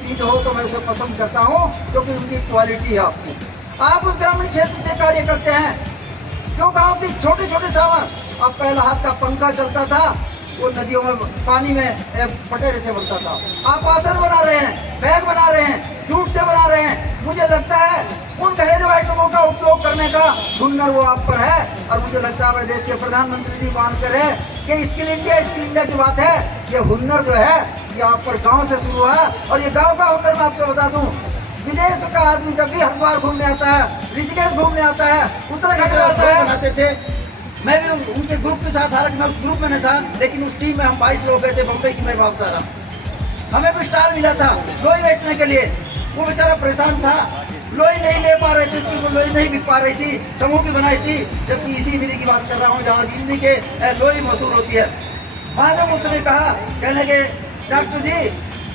चीज हो तो मैं उसे पसंद करता हूँ, क्योंकि उनकी क्वालिटी है आपकी। आप उस ग्रामीण क्षेत्र से कार्य करते हैं, जो गांव के छोटे छोटे सामान, अब पहला हाथ का पंखा चलता था, वो नदियों में पानी में पटेरे से बनता था। आप आसन बना रहे हैं, बैग बना रहे हैं, जूट से बना रहे हैं। मुझे लगता है उन घरेलू आइटमों का उपयोग करने का हुनर वो आप पर है। और मुझे लगता है देश के प्रधानमंत्री जी मान कर है कि स्किल इंडिया की बात है। ये हुनर जो है ये आप पर गांव से शुरू है, और ये गांव का हुनर मैं आपको बता दूं, विदेश का आदमी जब भी हरिद्वार घूमने आता है, ऋषिकेश घूमने आता है, उत्तराखंड में आता है, बनाते थे। मैं भी उनके ग्रुप के साथ, हालांकि मैं उस ग्रुप में नहीं था, लेकिन उस टीम में हम 22 लोग गए थे बम्बई की। मैं बात बता रहा, हमें भी स्टार मिला था लोई बेचने के लिए। वो बेचारा परेशान था, लोई नहीं ले पा रहे थे, उसकी लोई नहीं बिक पा रही थी, समूह की बनाई थी। जबकि इसी मिली की बात कर रहा हूँ जहाँ दिल्ली के लोई मशहूर होती है। वहाँ जब उसने कहा, कहने के डॉक्टर जी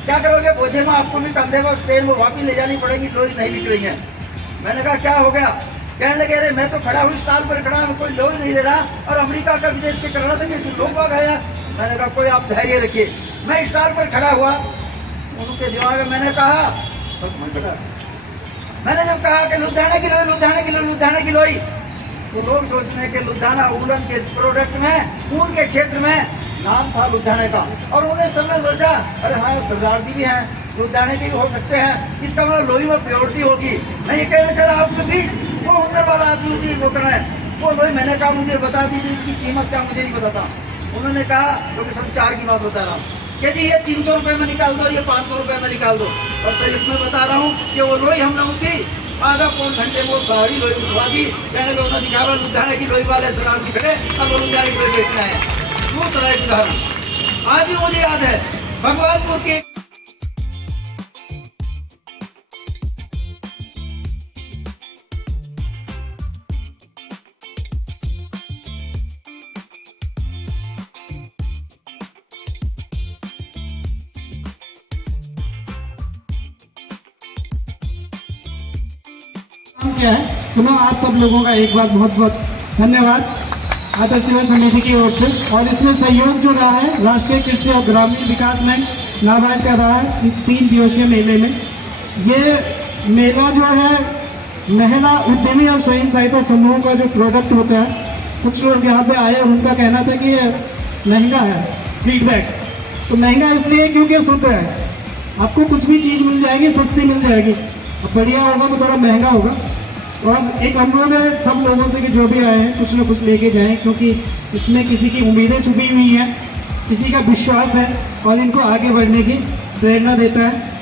क्या करोगे, बोझे में आपको भी कंधे पर ट्रेन में वापिस ले जानी पड़ेगी, लोई नहीं बिक रही है। मैंने कहा क्या हो गया, कहने लगे अरे मैं तो खड़ा हूँ, स्टॉल पर खड़ा हूँ, कोई लोग नहीं दे रहा, और अमेरिका का विदेश के कनाडा से भी लोग आ गए। मैंने कहा कोई आप धैर्य रखिए। मैं स्टॉल पर खड़ा हुआ, उनके दिमाग में मैंने कहा, मैंने जब कहा कि लुधियाना की लोई, लुधियाना की लोई, लुधियाना की लोई, तो लोग सोचने के लुधियाना ऊलन के प्रोडक्ट में, ऊन के क्षेत्र में नाम था लुधियाना का। और उन्होंने सबने सोचा अरे हाँ सरदार जी भी हैं, लुधियाने के भी हो सकते हैं, इसका मतलब लोई में प्योरिटी होगी। मैं ये कहना चाह रहा आपके बीच वो हुनर वाला आदमी उसी को करना है वो लोई। मैंने कहा मुझे बता दीजिए इसकी कीमत क्या, मुझे नहीं पता था। उन्होंने कहा क्योंकि संचार की बात बता रहा हूँ, यदि ये 300 रुपये में निकाल दो, ये 500 रुपये में निकाल दो। और सही मैं बता रहा हूँ कि वो लोई हमने उसी आधा पौन घंटे में वो सारी लोई उठवा दी। कहने लोगों ने दिखावा लुधियाना की लोई वाले सरदार जी खड़े, अब वो लुधियाना की लोई बेचना है। दूसरा एक उदाहरण आज भी मुझे याद है, भगवानपुर के क्या है। पुनः आप सब लोगों का एक बार बहुत बहुत धन्यवाद आदर्श सेवा समिति की ओर से। और इसमें सहयोग जो रहा है राष्ट्रीय कृषि और ग्रामीण विकास बैंक नाबार्ड का रहा है इस 3 दिवसीय मेले में। ये मेला जो है महिला उद्यमी और स्वयं सहायता समूह का जो प्रोडक्ट होता है, कुछ लोग यहाँ पे आए, उनका कहना था कि ये महंगा है। फीडबैक तो महंगा इसलिए क्योंकि शुद्ध है, आपको कुछ भी चीज़ मिल जाएगी, सस्ती मिल जाएगी। अब बढ़िया होगा तो थोड़ा महंगा होगा। और एक अनुरोध है सब लोगों से कि जो भी आए हैं कुछ ना कुछ लेके जाएं, क्योंकि इसमें किसी की उम्मीदें छुपी हुई हैं, किसी का विश्वास है और इनको आगे बढ़ने की प्रेरणा देता है।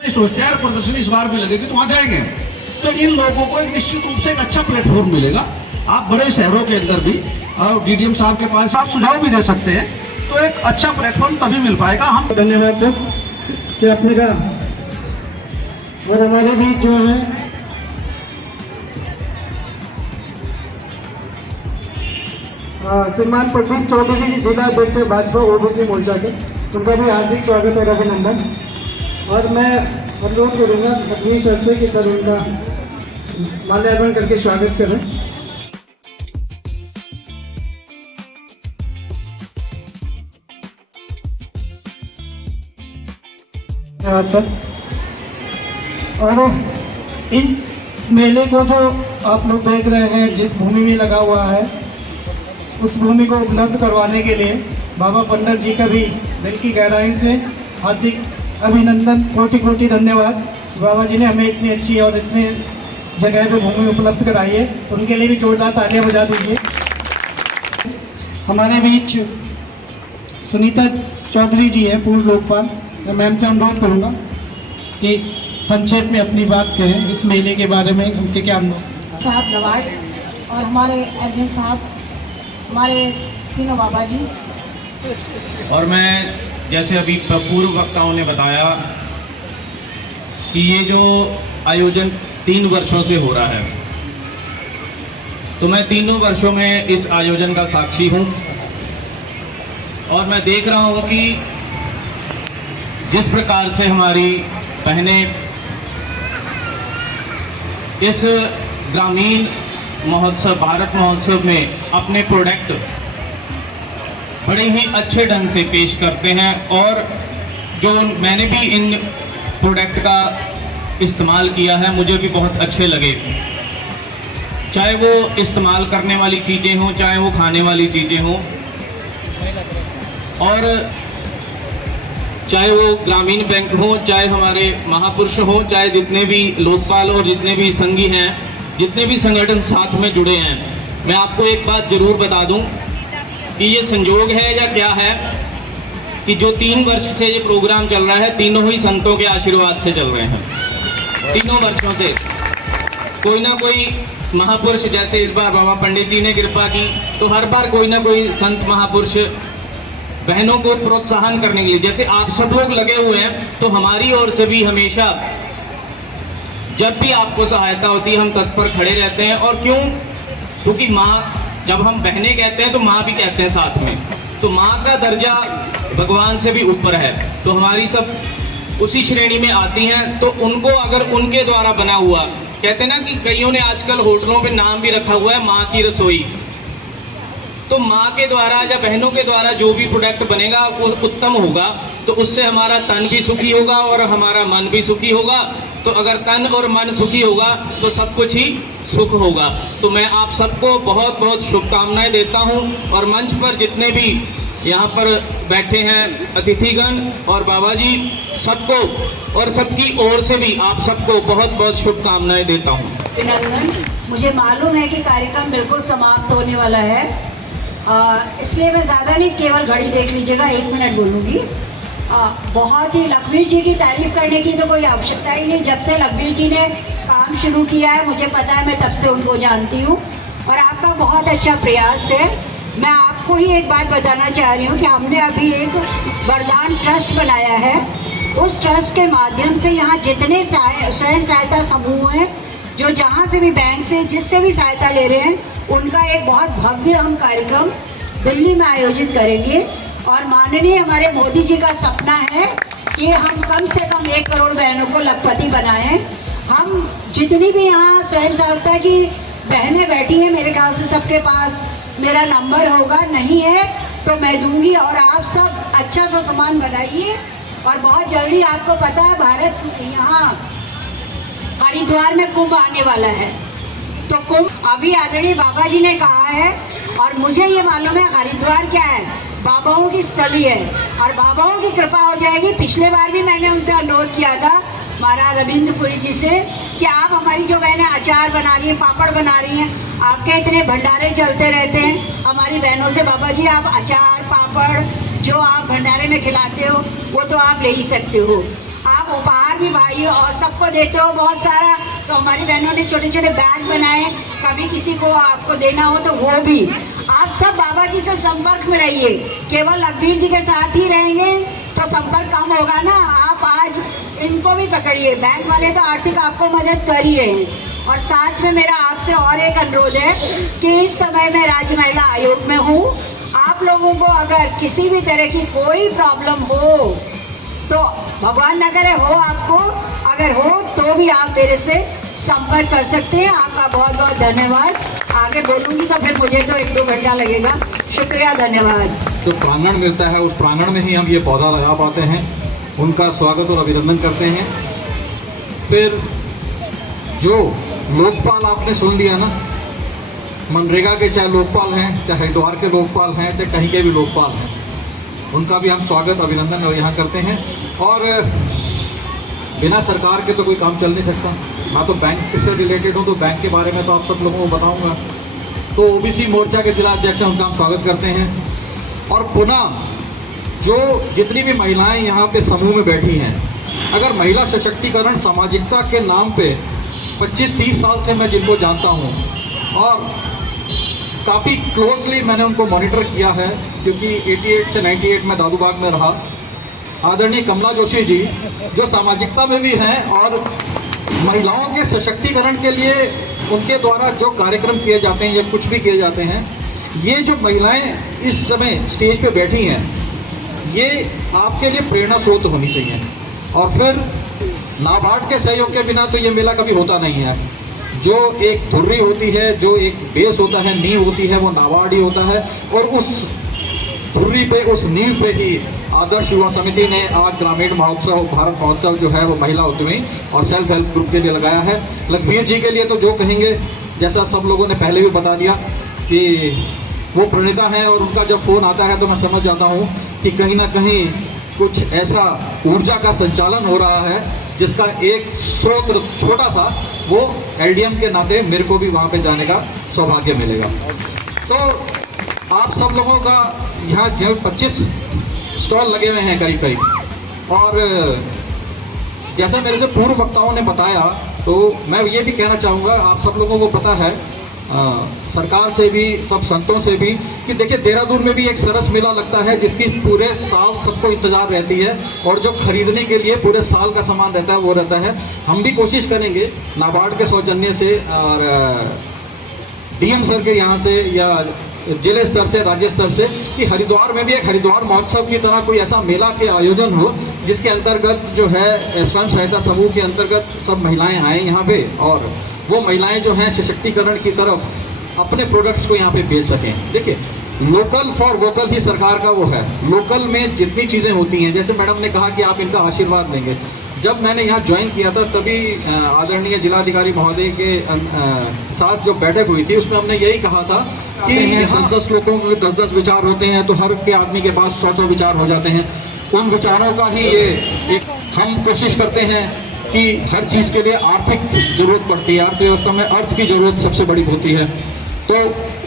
सोचते हैं प्रदर्शनी इस बार भी लगेगी तो वहां जाएंगे। तो इन लोगों को एक निश्चित रूप से एक अच्छा प्लेटफॉर्म मिलेगा। आप बड़े शहरों के अंदर भी और डीडीएम साहब के पास आप सुझाव भी दे सकते हैं, तो एक अच्छा प्लेटफॉर्म तभी मिल पाएगा। हम धन्यवाद सर कि आपने कहा। और हमारे बीच जो है श्रीमान प्रदीप चौधरी जी, जिला अध्यक्ष भाजपा ओबीसी मोर्चा के, उनका भी हार्दिक स्वागत और अभिनंदन। और मैं अनुरोध करूँगा अपनी शर्त से कि सर उनका माल्यार्पण करके स्वागत करें। सर और इस मेले को जो आप लोग देख रहे हैं, जिस भूमि में लगा हुआ है, उस भूमि को उपलब्ध करवाने के लिए बाबा पंडित जी का भी दिल की गहराई से हार्दिक अभिनंदन, कोटि कोटि धन्यवाद। बाबा जी ने हमें इतनी अच्छी और इतने जगह पे भूमि उपलब्ध कराई है, उनके लिए भी जोरदार तालियां बजा दीजिए। हमारे बीच सुनीता चौधरी जी हैं, पूर्व लोकपाल। मैं मैम से अनुरोध करूँगा कि संक्षेप में अपनी बात करें इस मेले के बारे में, उनके क्या अनुभव। साहब नवाज और हमारे एडमिन साहब, हमारे तीनों बाबा जी। और मैं जैसे अभी पूर्व वक्ताओं ने बताया कि ये जो आयोजन 3 वर्षों से हो रहा है, तो मैं तीनों वर्षों में इस आयोजन का साक्षी हूँ। और मैं देख रहा हूँ कि जिस प्रकार से हमारी बहनें इस ग्रामीण महोत्सव, भारत महोत्सव में अपने प्रोडक्ट बड़े ही अच्छे ढंग से पेश करते हैं। और जो मैंने भी इन प्रोडक्ट का इस्तेमाल किया है, मुझे भी बहुत अच्छे लगे। चाहे वो इस्तेमाल करने वाली चीज़ें हों, चाहे वो खाने वाली चीज़ें हों, और चाहे वो ग्रामीण बैंक हो, चाहे हमारे महापुरुष हो, चाहे जितने भी लोकपाल और जितने भी संघी हैं, जितने भी संगठन साथ में जुड़े हैं। मैं आपको एक बात ज़रूर बता दूं कि ये संयोग है या क्या है कि जो 3 वर्ष से ये प्रोग्राम चल रहा है, तीनों ही संतों के आशीर्वाद से चल रहे हैं। 3 वर्षों से कोई ना कोई महापुरुष, जैसे इस बार बाबा पंडित जी ने कृपा की, तो हर बार कोई ना कोई संत महापुरुष बहनों को प्रोत्साहन करने के लिए, जैसे आप सब लोग लगे हुए हैं, तो हमारी ओर से भी हमेशा जब भी आपको सहायता होती है हम तत्पर खड़े रहते हैं। और क्यों? क्योंकि माँ, जब हम बहनें कहते हैं तो माँ भी कहते हैं साथ में, तो माँ का दर्जा भगवान से भी ऊपर है, तो हमारी सब उसी श्रेणी में आती हैं। तो उनको अगर उनके द्वारा बना हुआ, कहते हैं ना कि कईयों ने आजकल होटलों पे नाम भी रखा हुआ है माँ की रसोई, तो माँ के द्वारा या बहनों के द्वारा जो भी प्रोडक्ट बनेगा वो उत्तम होगा, तो उससे हमारा तन भी सुखी होगा और हमारा मन भी सुखी होगा। तो अगर तन और मन सुखी होगा तो सब कुछ ही सुख होगा। तो मैं आप सबको बहुत बहुत शुभकामनाएं देता हूं, और मंच पर जितने भी यहाँ पर बैठे हैं अतिथिगण और बाबा जी, सबको और सबकी ओर से भी आप सबको बहुत बहुत शुभकामनाएं देता हूँ। अभिनंदन। मुझे मालूम है कि कार्यक्रम बिल्कुल समाप्त होने वाला है, इसलिए मैं ज़्यादा नहीं, केवल घड़ी देख लीजिएगा, 1 मिनट बोलूँगी। बहुत ही लखबीर जी की तारीफ करने की तो कोई आवश्यकता ही नहीं। जब से लखबीर जी ने काम शुरू किया है, मुझे पता है, मैं तब से उनको जानती हूँ, और आपका बहुत अच्छा प्रयास है। मैं आपको ही एक बात बताना चाह रही हूँ कि हमने अभी एक वरदान ट्रस्ट बनाया है। उस ट्रस्ट के माध्यम से यहाँ जितने स्वयं सहायता समूह हैं, जो जहाँ से भी बैंक से जिससे भी सहायता ले रहे हैं, उनका एक बहुत भव्य हम कार्यक्रम दिल्ली में आयोजित करेंगे। और माननीय हमारे मोदी जी का सपना है कि हम कम से कम 1 करोड़ बहनों को लखपति बनाएं। हम जितनी भी यहाँ स्वयं सहायता की बहनें बैठी हैं, मेरे ख्याल से सबके पास मेरा नंबर होगा, नहीं है तो मैं दूंगी। और आप सब अच्छा सा सामान बनाइए, और बहुत जल्दी आपको पता है भारत यहाँ हरिद्वार में कुंभ आने वाला है, तो कुंभ अभी आदरणीय बाबा जी ने कहा है, और मुझे ये मालूम है हरिद्वार क्या है, बाबाओं की स्थली है, और बाबाओं की कृपा हो जाएगी। पिछले बार भी मैंने उनसे अनुरोध किया था महाराज रविंद्रपुरी जी से कि आप हमारी जो बहनें अचार बना रही हैं, पापड़ बना रही हैं, आपके इतने भंडारे चलते रहते हैं, हमारी बहनों से बाबा जी आप अचार पापड़ जो आप भंडारे में खिलाते हो वो तो आप ले ही सकते हो। आप उपहार भी भाई और सबको देते हो बहुत सारा, तो हमारी बहनों ने छोटे छोटे बैग बनाए, कभी किसी को आपको देना हो तो वो भी। आप सब बाबा जी से संपर्क में रहिए, केवल लखबीर जी के साथ ही रहेंगे तो संपर्क कम होगा ना। आप आज इनको भी पकड़िए, बैंक वाले तो आर्थिक आपको मदद कर ही रहे हैं। और साथ में मेरा आपसे और एक अनुरोध है कि इस समय मैं राज्य महिला आयोग में हूँ, आप लोगों को अगर किसी भी तरह की कोई प्रॉब्लम हो तो भगवान न करे हो आपको, अगर हो तो भी आप मेरे से संपर्क कर सकते हैं। आपका बहुत बहुत धन्यवाद। आगे बोलूँगी तो फिर मुझे तो 1-2 घंटा लगेगा। शुक्रिया, धन्यवाद। तो प्रांगण मिलता है, उस प्रांगण में ही हम ये पौधा लगा पाते हैं, उनका स्वागत और अभिनंदन करते हैं। फिर जो लोकपाल आपने सुन लिया ना, मनरेगा के चाहे लोकपाल हैं, चाहे हरिद्वार के लोकपाल हैं, चाहे कहीं के भी लोकपाल हैं, उनका भी हम स्वागत अभिनंदन और यहाँ करते हैं। और बिना सरकार के तो कोई काम चल नहीं सकता। मैं तो बैंक से रिलेटेड हूँ, तो बैंक के बारे में तो आप सब लोगों को बताऊँगा। तो ओबीसी मोर्चा के जिला अध्यक्ष हैं, उनका हम स्वागत करते हैं। और पुनः जो जितनी भी महिलाएं यहाँ पे समूह में बैठी हैं, अगर महिला सशक्तिकरण सामाजिकता के नाम पे 25-30 साल से मैं जिनको जानता हूँ और काफ़ी क्लोजली मैंने उनको मॉनिटर किया है, क्योंकि 88 से 98 में दादूबाग में रहा। आदरणीय कमला जोशी जी जो सामाजिकता में भी हैं और महिलाओं के सशक्तिकरण के लिए उनके द्वारा जो कार्यक्रम किए जाते हैं या कुछ भी किए जाते हैं, ये जो महिलाएं इस समय स्टेज पे बैठी हैं, ये आपके लिए प्रेरणा स्रोत होनी चाहिए। और फिर नाबार्ड के सहयोग के बिना तो ये मेला कभी होता नहीं है। जो एक धुर्री होती है, जो एक बेस होता है, नींव होती है, वो नाबार्ड ही होता है। और उस धुर्री पे, उस नींव पे ही आदर्श युवा समिति ने आज ग्रामीण महोत्सव, भारत महोत्सव जो है वो महिला उद्यमी और सेल्फ हेल्प ग्रुप के लिए लगाया है। लखबीर जी के लिए तो जो कहेंगे, जैसा सब लोगों ने पहले भी बता दिया कि वो प्रणेता हैं, और उनका जब फ़ोन आता है तो मैं समझ जाता हूँ कि कहीं ना कहीं कुछ ऐसा ऊर्जा का संचालन हो रहा है जिसका एक स्रोत छोटा सा, वो एलडीएम के नाते मेरे को भी वहाँ पे जाने का सौभाग्य मिलेगा। तो आप सब लोगों का यहाँ जो 25 स्टॉल लगे हुए हैं करीब करीब, और जैसा मेरे से पूर्व वक्ताओं ने बताया, तो मैं ये भी कहना चाहूँगा, आप सब लोगों को पता है सरकार से भी, सब संतों से भी, कि देखिए देहरादून में भी एक सरस मेला लगता है जिसकी पूरे साल सबको इंतजार रहती है, और जो खरीदने के लिए पूरे साल का सामान रहता है वो रहता है। हम भी कोशिश करेंगे नाबार्ड के सौजन्य से और डीएम सर के यहाँ से या जिले स्तर से, राज्य स्तर से, कि हरिद्वार में भी एक हरिद्वार महोत्सव की तरह कोई ऐसा मेला के आयोजन हो जिसके अंतर्गत जो है स्वयं सहायता समूह के अंतर्गत सब महिलाएं आएँ यहाँ पे, और वो महिलाएं जो हैं सशक्तिकरण की तरफ अपने प्रोडक्ट्स को यहाँ पे बेच सकें। देखिए लोकल फॉर वोकल ही सरकार का वो है। लोकल में जितनी चीज़ें होती हैं, जैसे मैडम ने कहा कि आप इनका आशीर्वाद लेंगे, जब मैंने यहाँ ज्वाइन किया था तभी आदरणीय जिलाधिकारी महोदय के साथ जो बैठक हुई थी उसमें हमने यही कहा था कि 10-10 लोगों के 10-10 विचार होते हैं, तो हर के आदमी के पास 100-100 विचार हो जाते हैं। उन विचारों का ही ये एक हम कोशिश करते हैं कि हर चीज़ के लिए आर्थिक जरूरत पड़ती है, अर्थव्यवस्था में अर्थ की जरूरत सबसे बड़ी होती है। तो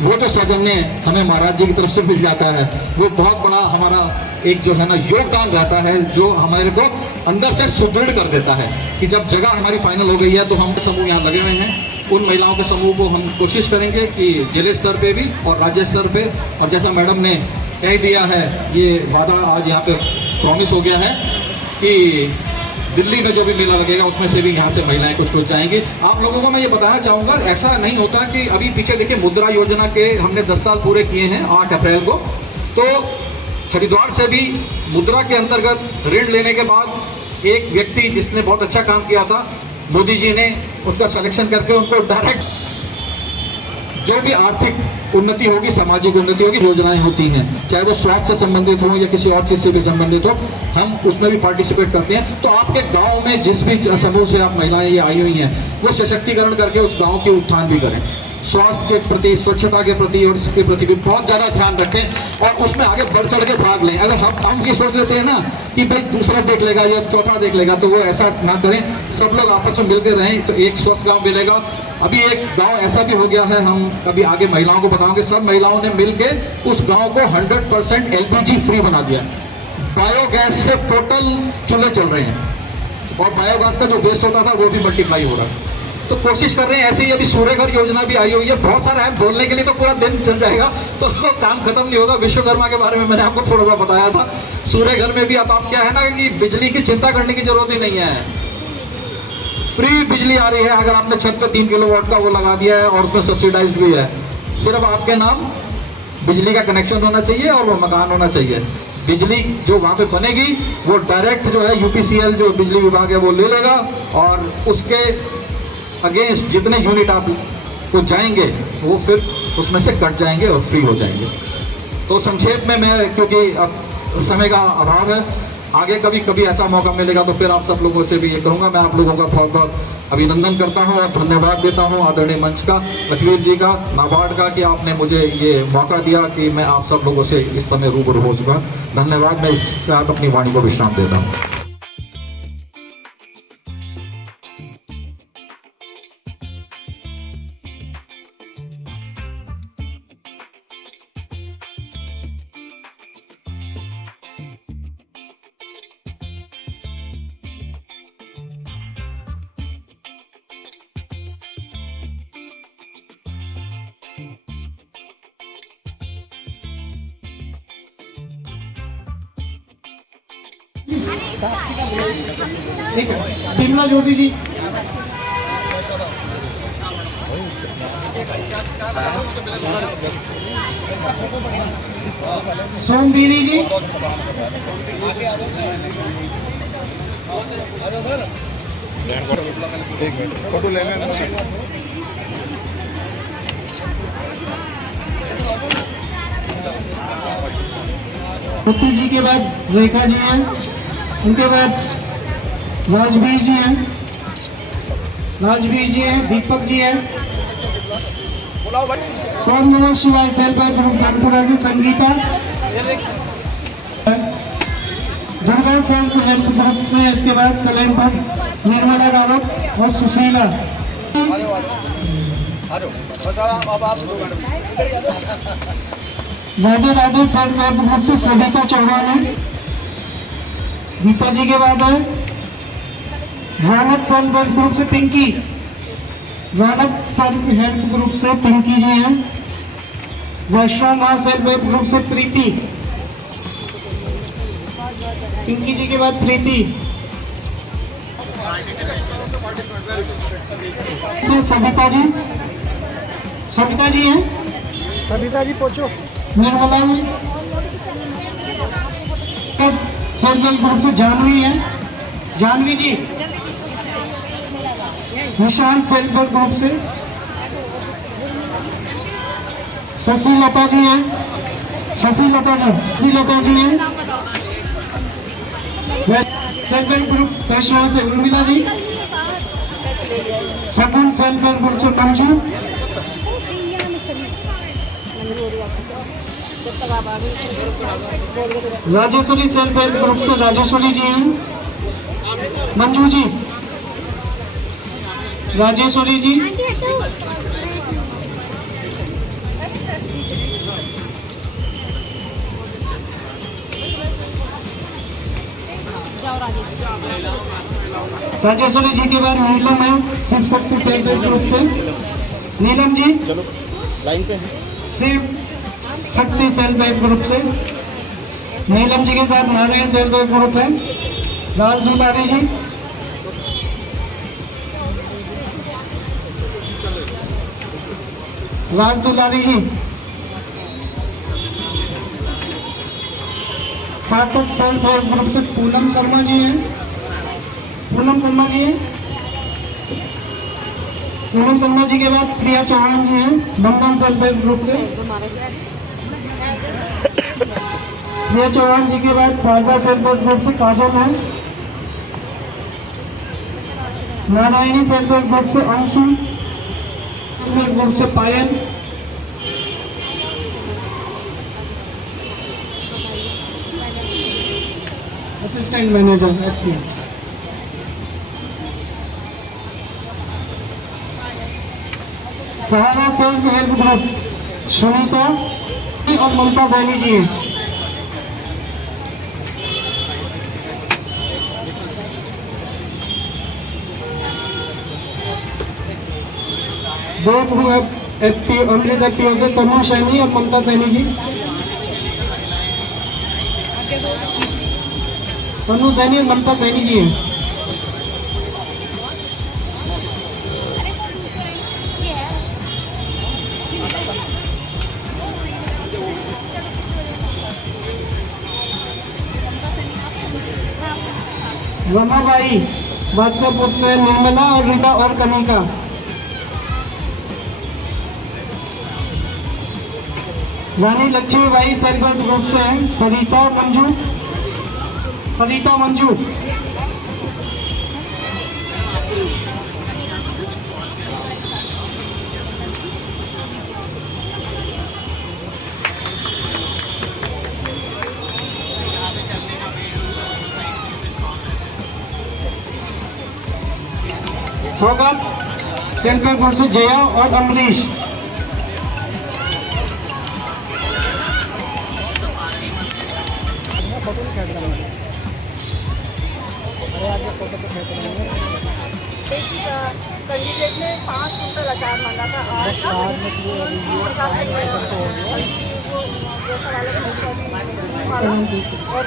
वो जो सौजन्य हमें महाराज जी की तरफ से मिल जाता है, वो बहुत बड़ा हमारा एक जो है ना योगदान रहता है, जो हमारे को अंदर से सुदृढ़ कर देता है कि जब जगह हमारी फाइनल हो गई है तो हम समूह यहाँ लगे हुए हैं। उन महिलाओं के समूह को हम कोशिश करेंगे कि जिले स्तर पे भी और राज्य स्तर पे, और जैसा मैडम ने कह दिया है, ये वादा आज यहाँ पे प्रॉमिस हो गया है कि दिल्ली में जो भी मेला लगेगा उसमें से भी यहाँ से महिलाएं कुछ जाएंगी। आप लोगों को मैं ये बताना चाहूँगा, ऐसा नहीं होता कि अभी पीछे देखिए मुद्रा योजना के हमने 10 साल पूरे किए हैं 8 अप्रैल को, तो हरिद्वार से भी मुद्रा के अंतर्गत ऋण लेने के बाद एक व्यक्ति जिसने बहुत अच्छा काम किया था, मोदी जी ने उसका सिलेक्शन करके उनको डायरेक्ट जो भी आर्थिक उन्नति होगी, सामाजिक उन्नति होगी, योजनाएं होती हैं, चाहे वो स्वास्थ्य से संबंधित हो या किसी और चीज़ से भी संबंधित हो, हम उसमें भी पार्टिसिपेट करते हैं। तो आपके गांव में जिस भी समूह से आप महिलाएं ये आई हुई हैं, वो सशक्तिकरण करके उस गांव के उत्थान भी करें, स्वास्थ्य के प्रति, स्वच्छता के प्रति और इसके प्रति भी बहुत ज़्यादा ध्यान रखें और उसमें आगे बढ़ चढ़ के भाग लें। अगर हम ये सोच लेते हैं ना कि भाई दूसरा देख लेगा या चौथा देख लेगा, तो वो ऐसा ना करें। सब लोग आपस में मिलकर रहें तो एक स्वस्थ गांव मिलेगा। अभी एक गांव ऐसा भी हो गया है, हम कभी आगे महिलाओं को बताओगे, सब महिलाओं ने मिलकर उस गांव को 100% LPG फ्री बना दिया। बायोगैस से टोटल चूल्हे चल रहे हैं और बायोगैस का जो वेस्ट होता था वो भी मल्टीप्लाई हो रहा है। तो कोशिश कर रहे हैं। ऐसे ही अभी सूर्य घर योजना भी आई हुई है, बहुत सारा है, बोलने के लिए तो पूरा दिन चल जाएगा, तो काम खत्म नहीं होगा। विश्वकर्मा के बारे में मैंने आपको थोड़ा सा बताया था। सूर्य घर में भी अब आप क्या है ना कि बिजली की चिंता करने की जरूरत ही नहीं है, फ्री बिजली आ रही है। अगर आपने छत पे 3 किलोवाट का वो लगा दिया है और उसमें सब्सिडाइज भी है, सिर्फ आपके नाम बिजली का कनेक्शन होना चाहिए और वो मकान होना चाहिए। बिजली जो वहाँ पे बनेगी वो डायरेक्ट जो है UPCL जो बिजली विभाग है वो ले लेगा और उसके अगेंस्ट जितने यूनिट आप को जाएंगे वो फिर उसमें से कट जाएंगे और फ्री हो जाएंगे। तो संक्षेप में मैं, क्योंकि अब समय का अभाव है, आगे कभी ऐसा मौका मिलेगा तो फिर आप सब लोगों से भी ये करूँगा। मैं आप लोगों का बहुत बहुत अभिनंदन करता हूँ और धन्यवाद देता हूँ आदरणीय मंच का, लखवीर जी का, नाबार्ड का, कि आपने मुझे ये मौका दिया कि मैं आप सब लोगों से इस समय रूबरू हो चुका। धन्यवाद। मैं इसके साथ अपनी वाणी को विश्राम देता हूँ। ठीक है, बिमला जोशी जी, सोमवीरी जी, फोटो लेना है। मुफ्ती जी के बाद रेखा जी हैं, उनके बाद राजवीर जी हैं, दीपक जी हैं, ओम नमः शिवाय सेल्फ हेल्प ग्रुप नागपुरा से Sangeeta, Durga self help group से इसके बाद सलेमपुर निर्मला रावत और Sushila. Radhe Radhe self help group से सविता चौहान है। गीता जी के बाद है रौनक सेल्फ हेल्प ग्रुप से पिंकी, रौनक सेल्फ हेल्प ग्रुप से पिंकी जी हैं। वैश्वा सेल्फ हेल्प ग्रुप से प्रीति, पिंकी जी के बाद प्रीति से सविता जी हैं, सविता जी पूछो। Nirmala ji self help group से जानवी है, जानवी जी। निशांत सेल्फ हेल्प ग्रुप से शशिलता जी हैं, शशिलता जी हैं। सेल्फ हेल्प ग्रुप वैष्णव से उर्मिला जी, सगुन सेल्फ हेल्प ग्रुप से Manju, Rajeshwari self help group से राजेश्वरी जी हैं, मंजू जी, राजेश्वरी जी, राजेश्वरी जी के बाद नीलम है Shiv Shakti self help group से, नीलम जी चलो लाइन पे हैं। Shiv Shakti self help group से, नीलम जी के साथ नारायण सेल्फ हेल्प ग्रुप है। राज दुलारी जी, राज दुलारी जी, सार्थक सेल्फ हेल्प ग्रुप से पूनम शर्मा जी हैं, पूनम शर्मा जी हैं। पूनम शर्मा जी के बाद प्रिया चौहान जी हैं, बंधन सेल्फ हेल्प ग्रुप से। प्रिया चौहान जी के बाद शारदा सेल्फ हेल्प ग्रुप से काजल है। नारायणी सेल्फ हेल्प ग्रुप से अंशु, सेल्फ ग्रुप से पायल, असिस्टेंट मैनेजर एक्टिंग। सहारा सेल्फ हेल्प ग्रुप सुनीता और ममता सैनी जी हैं। दो ओनली द से तनु सैनी और ममता सैनी जी, तनु सैनी और ममता सैनी जी हैं। रमाबाई बादशाहपुर से निर्मला और रीता और कनिका। रानी लक्ष्मीबाई सेल्फ हेल्प ग्रुप से हैं सरिता मंजू, सरिता मंजू। स्वागत सेल्फ हेल्प ग्रुप से जया और अमरीश। फोटो नहीं खेच रहा है, अरे आज फोटो तो खेच रहे हैं। कैंडिडेट ने 5 कुंटल अचार मांगा था आज बस आज में तो अभी ये काम तो हो गया। और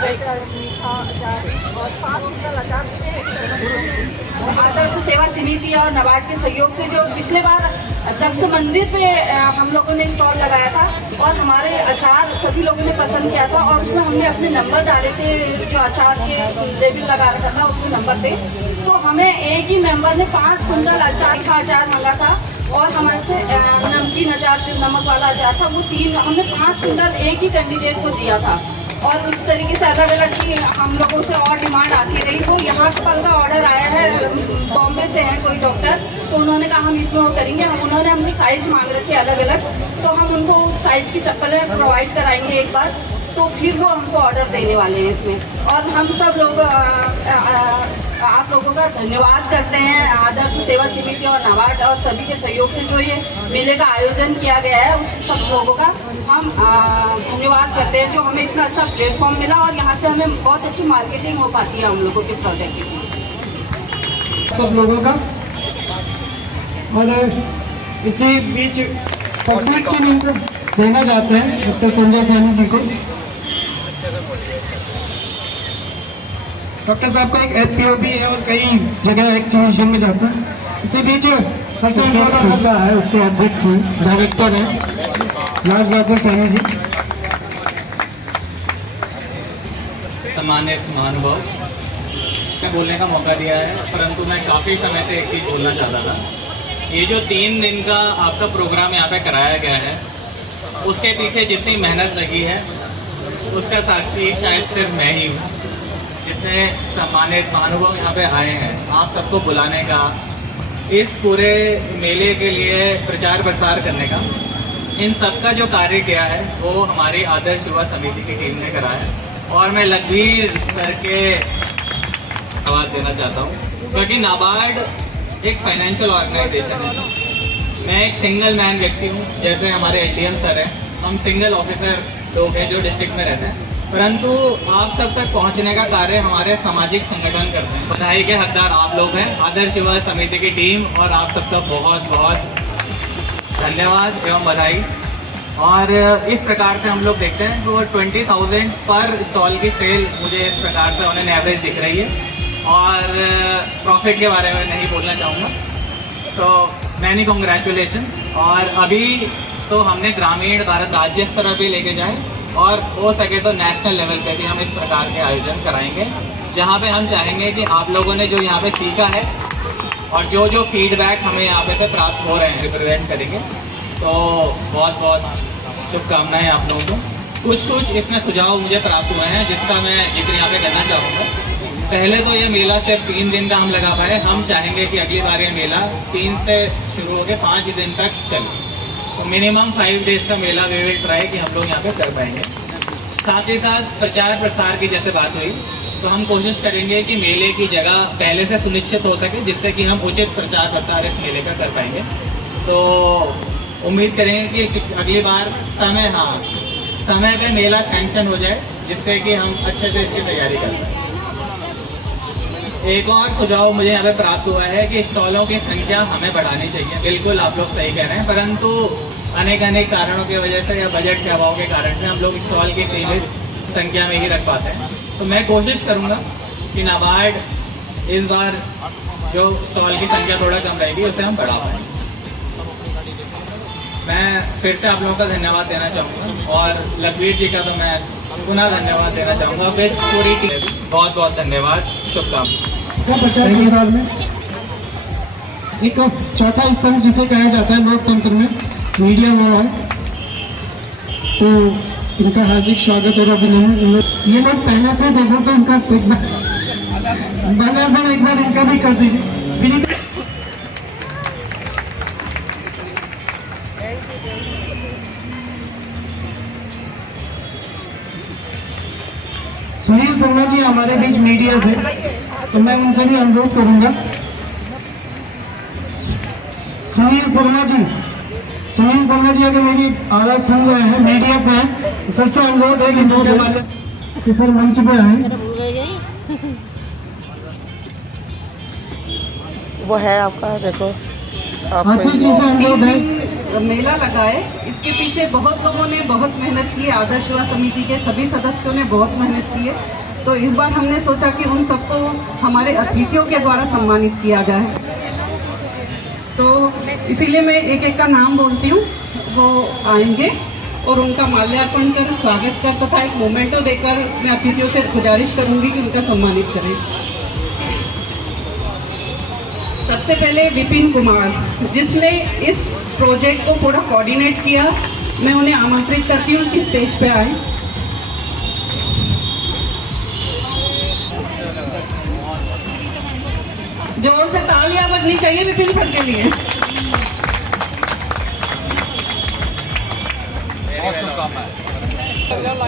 मीठा अचार और 5 कुंटल अचार। आदर्श सेवा समिति और नबार्ड के सहयोग से जो पिछले बार दक्ष मंदिर पे हम लोगों ने स्टॉल लगाया था और हमारे अचार सभी लोगों ने पसंद किया था और उसमें हमने अपने नंबर डाले थे, जो अचार के लेबल लगा रखा था उसमें नंबर थे। तो हमें एक ही मेंबर ने 5 कुंटल अचार मंगा था और हमारे से नमकीन अचार जो नमक वाला अचार था वो 3 हमने 5 कुंटल एक ही कैंडिडेट को दिया था। और उस तरीके से अलग अलग की हम लोगों से और डिमांड आती रही। तो यहाँ कल का ऑर्डर आया है, बॉम्बे से है कोई डॉक्टर, तो उन्होंने कहा हम इसमें वो करेंगे। उन्होंने हमसे साइज मांग रखी है अलग अलग, तो हम उनको साइज की चप्पलें प्रोवाइड कराएंगे एक बार, तो फिर वो हमको ऑर्डर देने वाले हैं इसमें। और हम सब लोग आप लोगों का धन्यवाद करते हैं, आदर्श सेवा समिति और नाबार्ड और सभी के सहयोग से जो ये मेले का आयोजन किया गया है, उस सब लोगों का हम धन्यवाद करते हैं जो हमें इतना अच्छा प्लेटफॉर्म मिला और यहाँ से हमें बहुत अच्छी मार्केटिंग हो पाती है हम लोगों के प्रोडक्ट की। सब लोगों का। और इसी बीच पब्लिक चिन्ह इनको देना चाहते हैं डॉक्टर संजय सैनी जी को। डॉक्टर साहब का एक एचपीओ भी है और कई जगह एग्जीबिशन में जाता है। इसी बीच सचिन संस्था है, उसके अध्यक्ष हैं, डायरेक्टर हैं राज बहादुर सैनी जी। सम्मानित महानुभाव, मैं बोलने का मौका दिया है, परंतु मैं काफ़ी समय से एक चीज़ बोलना चाहता था। ये जो 3 दिन का आपका प्रोग्राम यहाँ पे कराया गया है, उसके पीछे जितनी मेहनत लगी है उसका साक्षी शायद सिर्फ मैं ही हूँ। जितने सम्मानित महानुभाव यहाँ पे आए हैं, आप सबको बुलाने का, इस पूरे मेले के लिए प्रचार प्रसार करने का, इन सब का जो कार्य किया है वो हमारी आदर्श युवा समिति की टीम ने करा है। और मैं लखवीर सर के धन्यवाद देना चाहता हूँ, क्योंकि नाबार्ड एक फाइनेंशियल ऑर्गेनाइजेशन है। मैं एक सिंगल मैन व्यक्ति हूँ, जैसे हमारे एलडीएम सर हैं, हम सिंगल ऑफिसर लोग हैं जो डिस्ट्रिक्ट में रहते हैं, परंतु आप सब तक पहुँचने का कार्य हमारे सामाजिक संगठन करते हैं। बधाई के हकदार आप लोग हैं, आदर्श युवा समिति की टीम, और आप सबका बहुत बहुत धन्यवाद एवं बधाई। और इस प्रकार से हम लोग देखते हैं तो 20,000 पर स्टॉल की सेल मुझे इस प्रकार से ऑन एन एवरेज दिख रही है। और प्रॉफिट के बारे में नहीं बोलना चाहूँगा, तो मैनी कॉन्ग्रेचुलेशन। और अभी तो हमने ग्रामीण भारत राज्य स्तर पर भी लेके जाए और हो सके तो नेशनल लेवल पे भी हम इस प्रकार के आयोजन कराएंगे, जहाँ पे हम चाहेंगे कि आप लोगों ने जो यहाँ पे सीखा है और जो जो फीडबैक हमें यहाँ पे से प्राप्त हो रहे हैं रिप्रेजेंट करेंगे। तो बहुत बहुत शुभकामनाएं आप लोगों को। कुछ इसमें सुझाव मुझे प्राप्त हुए हैं जिसका मैं जिक्र यहाँ पे करना चाहूँगा। पहले तो ये मेला सिर्फ 3 दिन का हम लगा पाए, हम चाहेंगे कि अगली बार ये मेला 3 से शुरू होकर 5 दिन तक चले, तो मिनिमम 5 डेज का मेला वे विल ट्राई कि हम लोग यहाँ पे कर पाएंगे। साथ ही साथ प्रचार प्रसार की जैसे बात हुई, तो हम कोशिश करेंगे कि मेले की जगह पहले से सुनिश्चित हो सके, जिससे कि हम उचित प्रचार प्रसार इस मेले का कर पाएंगे। तो उम्मीद करेंगे कि अगली बार समय पे मेला सैंक्शन हो जाए, जिससे कि हम अच्छे से इसकी तैयारी कर पाएँ। एक और सुझाव मुझे यहाँ पे प्राप्त हुआ है कि स्टॉलों की संख्या हमें बढ़ानी चाहिए। बिल्कुल आप लोग सही कह रहे हैं, परंतु अनेक कारणों की वजह से या बजट के अभाव के कारण से हम लोग स्टॉल की सीमित संख्या में ही रख पाते हैं। तो मैं कोशिश करूँगा कि नाबार्ड इस बार जो स्टॉल की संख्या थोड़ा कम रहेगी उसे हम बढ़ा पाएँ। मैं फिर से आप लोगों का धन्यवाद देना चाहूँगा और लखवीर जी का तो मैं पुनः धन्यवाद देना चाहूँगा। फिर पूरी टीम बहुत बहुत धन्यवाद, शुभकामनाएं। प्रचार प्रसार में एक चौथा स्तंभ जिसे कहा जाता है लोकतंत्र में, मीडिया में है, तो इनका हार्दिक स्वागत और अभिनंदन। ये लोग पहले से जैसे तो इनका एक बार इनका भी कर दीजिए। सुनील शर्मा जी हमारे बीच मीडिया से, तो मैं उनसे भी अनुरोध करूंगा। सुनील शर्मा जी अगर मेरी आवाज सुन रहे हैं, मीडिया से हैं, सबसे अनुरोध है कि सर मंच पे आए। वो है आपका, देखो आशीष जी से अनुरोध है। मेला लगाए, इसके पीछे बहुत लोगों ने बहुत मेहनत की है, आदर्श युवा समिति के सभी सदस्यों ने बहुत मेहनत की है। तो इस बार हमने सोचा कि उन सबको हमारे अतिथियों के द्वारा सम्मानित किया जाए, तो इसीलिए मैं एक का नाम बोलती हूँ, वो आएंगे और उनका माल्यार्पण कर स्वागत कर तथा एक मोमेंटो देकर मैं अतिथियों से गुजारिश करूँगी कि उनका सम्मानित करें। सबसे पहले विपिन कुमार, जिसने इस प्रोजेक्ट को पूरा कोऑर्डिनेट किया, मैं उन्हें आमंत्रित करती हूँ कि स्टेज पे आए। जोर से तालियां बजनी चाहिए विपिन सर के लिए।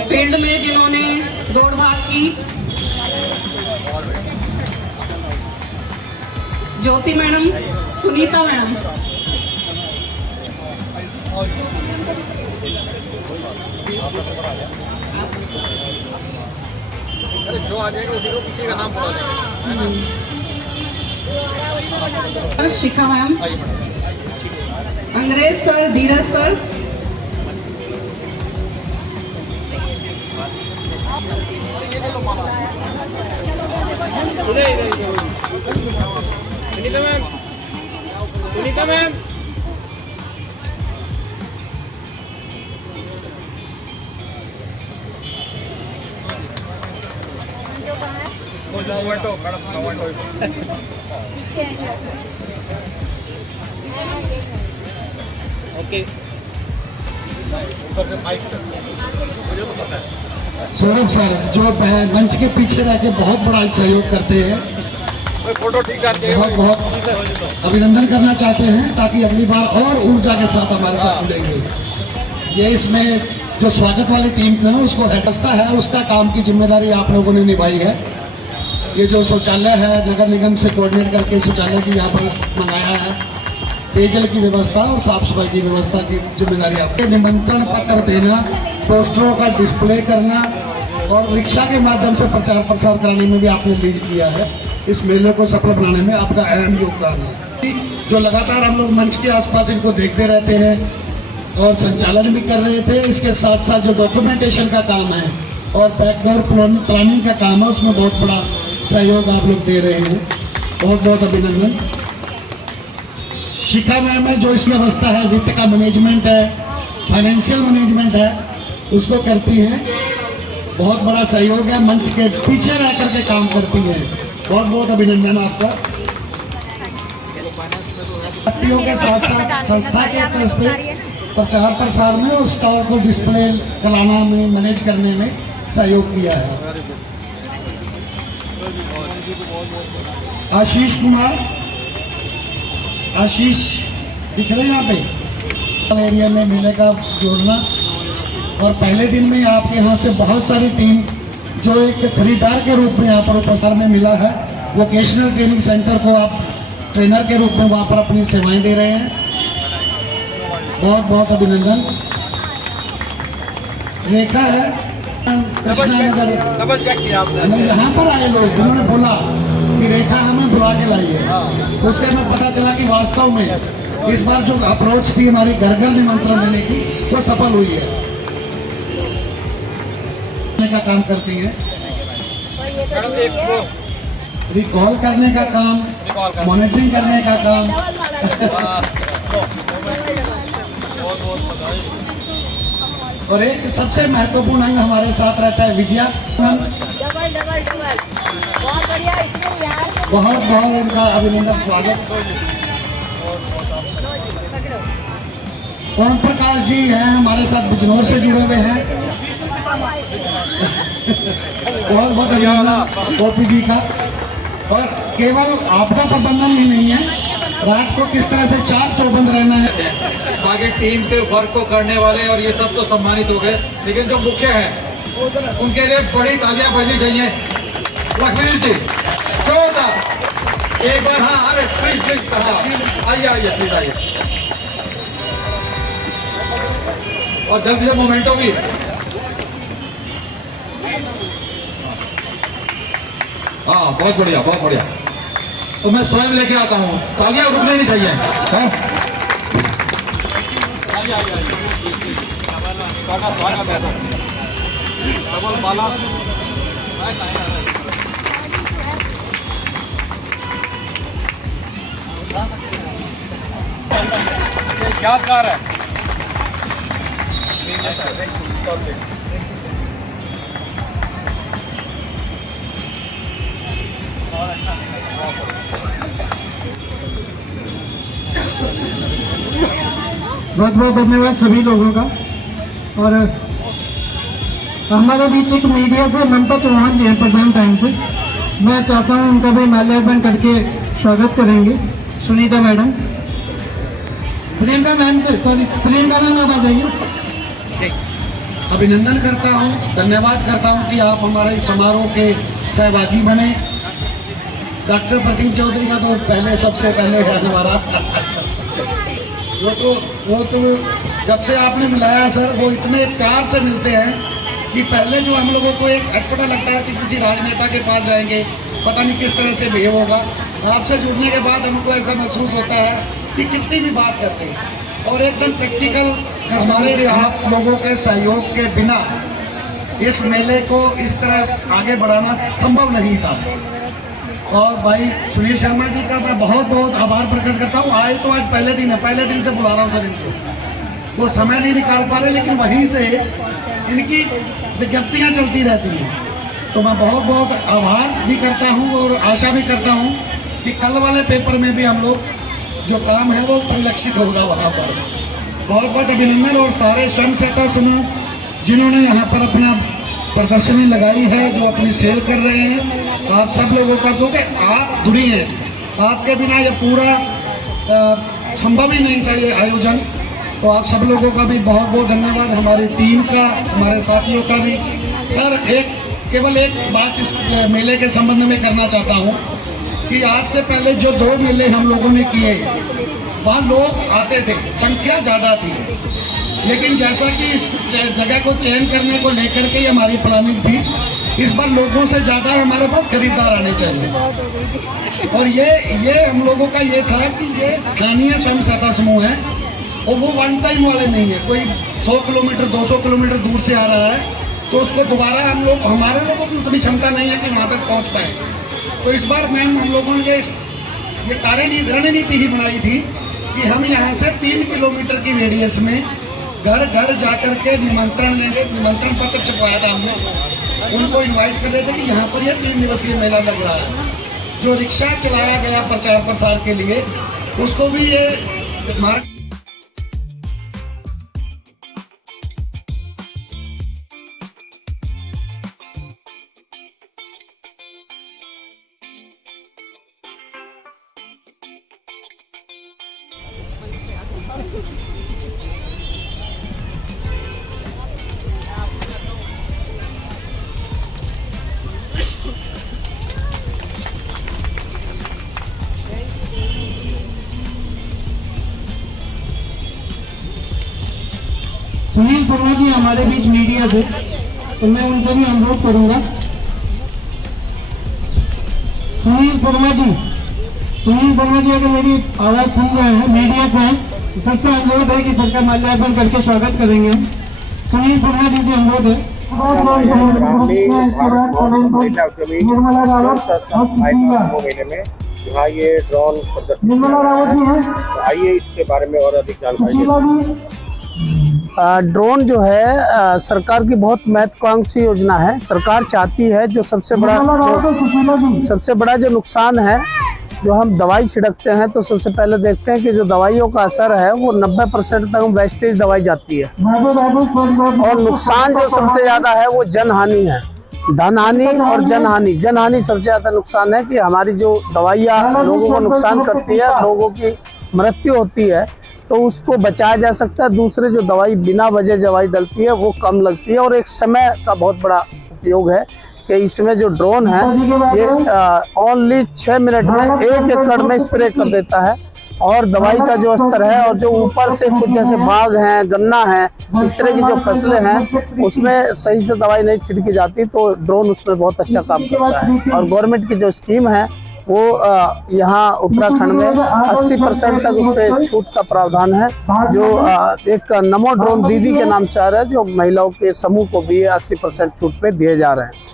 फील्ड में जिन्होंने दौड़ भाग की, ज्योति मैडम, सुनीता मैडम, जो आ जाएगा उसी को किसी का नाम बुला देंगे। Shikha ma'am, Angrez sir, Dheeraj sir, Sunita ma'am, okay. Saurabh sir जो मंच के पीछे रह के बहुत बड़ा सहयोग करते हैं, फोटो ठीक बहुत बहुत अभिनंदन करना चाहते हैं, ताकि अगली बार और ऊर्जा के साथ हमारे साथ जुड़ेंगे। ये इसमें जो स्वागत वाली टीम है उसको व्यवस्था है, उसका काम की जिम्मेदारी आप लोगों ने निभाई है। ये जो शौचालय है नगर निगम से कोऑर्डिनेट करके शौचालय की यहाँ पर मंगाया है, पेयजल की व्यवस्था और साफ सफाई की व्यवस्था की जिम्मेदारी आपके। निमंत्रण पत्र देना, पोस्टरों का डिस्प्ले करना और रिक्शा के माध्यम से प्रचार प्रसार कराने में भी आपने लीड किया है। इस मेले को सफल बनाने में आपका अहम योगदान है। जो लगातार हम लोग मंच के आसपास इनको देखते रहते हैं और संचालन भी कर रहे थे, इसके साथ साथ जो डॉक्यूमेंटेशन का काम है और बैकडोर प्लानिंग का काम है उसमें बहुत बड़ा सहयोग आप लोग दे रहे हैं, बहुत बहुत अभिनंदन। शिखा मैम में जो इसकी व्यवस्था है, वित्त का मैनेजमेंट है, फाइनेंशियल मैनेजमेंट है, उसको करती हैं, बहुत बड़ा सहयोग है। मंच के पीछे रह करके काम करती है, बहुत बहुत अभिनंदन आपका। व्यक्तियों के साथ साथ संस्था के तरफ से प्रचार प्रसार में और स्टॉल को डिस्प्ले कराना में, मैनेज करने में सहयोग किया है। आशीष कुमार, आशीष दिख रहे हैं यहाँ पे एरिया में मेले का जोड़ना, और पहले दिन में आपके यहाँ से बहुत सारी टीम जो एक खरीदार के रूप में यहाँ पर उपस्थित में मिला है, वोकेशनल ट्रेनिंग सेंटर को आप ट्रेनर के रूप में वहाँ पर अपनी सेवाएं दे रहे हैं, बहुत बहुत अभिनंदन। रेखा है कृष्णा नगर, हमें यहाँ पर आए लोग उन्होंने बोला कि रेखा हमें बुला के लाई है, उससे हमें पता चला कि वास्तव में इस बार जो अप्रोच थी हमारी घर घर निमंत्रण देने की वो सफल हुई है। का काम करती है, रिकॉल करने का काम, मॉनिटरिंग करने का काम और एक सबसे महत्वपूर्ण अंग हमारे साथ रहता है विजया। बहुत बहुत इनका अभिनंदन, स्वागत। ओम प्रकाश जी हैं हमारे साथ, बिजनौर से जुड़े हुए हैं, बहुत बहुत अभिनंदन ओपी जी का। और केवल आपका प्रबंधन ही नहीं है, रात को किस तरह से चाक चौबंद रहना है, बाकी टीम के वर्क को करने वाले और ये सब तो सम्मानित हो गए, लेकिन जो मुख्य है उनके लिए बड़ी तालियां बजनी चाहिए। लखवीर जी जोरदार एक बार, हाँ अरे प्लीज प्लीज, हाँ आइए आइए प्लीज आइए, और जल्दी से मोमेंटो भी। हाँ बहुत बढ़िया बहुत बढ़िया, तो मैं स्वयं लेके आता हूँ, तालियां रुकनी नहीं चाहिए। यादगार है। बहुत बहुत धन्यवाद सभी लोगों का। और हमारे बीच एक मीडिया से ममता चौहान जी हैं प्रधान टाइम से, मैं चाहता हूँ उनका भी माल्यार्पण करके स्वागत करेंगे। सुनीता मैडम, प्रियंका मैम से, सॉरी प्रियंका मैम आप आ जाइए। अभिनंदन करता हूँ, धन्यवाद करता हूँ कि आप हमारे इस समारोह के सहभागी बने। डॉक्टर प्रदीप चौधरी का तो पहले सबसे पहले है हमारा वो तो जब से आपने मिलाया सर, वो इतने प्यार से मिलते हैं कि पहले जो हम लोगों को एक अटपटा लगता है कि किसी राजनेता के पास जाएंगे, पता नहीं किस तरह से बिहेव होगा। आपसे जुड़ने के बाद हमको ऐसा महसूस होता है कि कितनी भी बात करते हैं और एकदम प्रैक्टिकल। हमारे आप लोगों के सहयोग के बिना इस मेले को इस तरह आगे बढ़ाना संभव नहीं था। और भाई सुनील शर्मा जी का मैं बहुत बहुत आभार प्रकट करता हूँ। आए तो आज पहले दिन है, पहले दिन से बुला रहा हूँ सर इनको, वो समय नहीं निकाल पा रहे, लेकिन वहीं से इनकी विज्ञप्तियाँ चलती रहती हैं। तो मैं बहुत बहुत आभार भी करता हूँ और आशा भी करता हूँ कि कल वाले पेपर में भी हम लोग जो काम है वो परिलक्षित होगा वहाँ पर। बहुत बहुत अभिनंदन। और सारे स्वयं सहायता समूह जिन्होंने यहाँ पर अपना प्रदर्शनी लगाई है, जो अपनी सेल कर रहे हैं, आप सब लोगों का, क्योंकि आप जुड़ी हैं, आपके बिना ये पूरा संभव ही नहीं था ये आयोजन। तो आप सब लोगों का भी बहुत बहुत धन्यवाद, हमारी टीम का, हमारे साथियों का भी। सर केवल एक बात इस मेले के संबंध में करना चाहता हूँ कि आज से पहले जो 2 मेले हम लोगों ने किए, वहाँ लोग आते थे, संख्या ज़्यादा थी, लेकिन जैसा कि इस जगह को चयन करने को लेकर के हमारी प्लानिंग थी, इस बार लोगों से ज़्यादा हमारे पास खरीदार आने चाहिए। और ये हम लोगों का ये था कि ये स्थानीय स्वयं सहायता समूह है और वो वन टाइम वाले नहीं है। कोई 100 किलोमीटर 200 किलोमीटर दूर से आ रहा है तो उसको दोबारा हमारे लोगों की उतनी क्षमता नहीं है कि वहाँ तक पहुँच पाए। तो इस बार मैम हम लोगों ने ये रणनीति ही बनाई थी कि हम यहाँ से 3 किलोमीटर की रेडियस में घर घर जाकर के निमंत्रण देंगे। निमंत्रण पत्र छपवाया था हमने, उनको इनवाइट कर रहे थे कि यहाँ पर यह 3 दिवसीय मेला लग रहा है। जो रिक्शा चलाया गया प्रचार प्रसार के लिए, उसको भी ये मार्ग सुनील शर्मा जी हमारे बीच मीडिया से, तो मैं उनसे भी अनुरोध करूंगा। सुनील शर्मा जी अगर मेरी आवाज सुन रहे हैं, मीडिया से हैं, तो सबसे अनुरोध है कि सरकार माल्यार्पण करके स्वागत करेंगे हम। सुनील शर्मा जी से अनुरोध है। निर्मला रावत और यहाँ ये ड्रोन प्रदर्शनी, निर्मला रावत जी हैं, आइए इसके बारे में और अधिक जानकारी। ड्रोन जो है सरकार की बहुत महत्वाकांक्षी योजना है। सरकार चाहती है जो सबसे बड़ा जो नुकसान है, जो हम दवाई छिड़कते हैं तो सबसे पहले देखते हैं कि जो दवाइयों का असर है वो 90% तक वेस्टेज दवाई जाती है, और नुकसान जो सबसे ज्यादा है वो जनहानि है। धन हानि और जनहानि। जनहानि सबसे ज्यादा नुकसान है कि हमारी जो दवाइयाँ लोगों को नुकसान करती है, लोगों की मृत्यु होती है, तो उसको बचाया जा सकता है। दूसरे जो दवाई बिना वजह दवाई डलती है वो कम लगती है, और एक समय का बहुत बड़ा उपयोग है कि इसमें जो ड्रोन है ये ओनली 6 मिनट में 1 एकड़ में स्प्रे कर देता है, और दवाई का जो स्तर है, और जो ऊपर से कुछ जैसे बाग हैं, गन्ना है, इस तरह की जो फसलें हैं उसमें सही से दवाई नहीं छिड़की जाती, तो ड्रोन उसमें बहुत अच्छा काम करता है। और गवर्नमेंट की जो स्कीम है वो यहाँ उत्तराखंड में 80% तक उस पर छूट का प्रावधान है, जो एक नमो ड्रोन दीदी के नाम से आ रहा है, जो महिलाओं के समूह को भी 80% छूट पे दिए जा रहे हैं।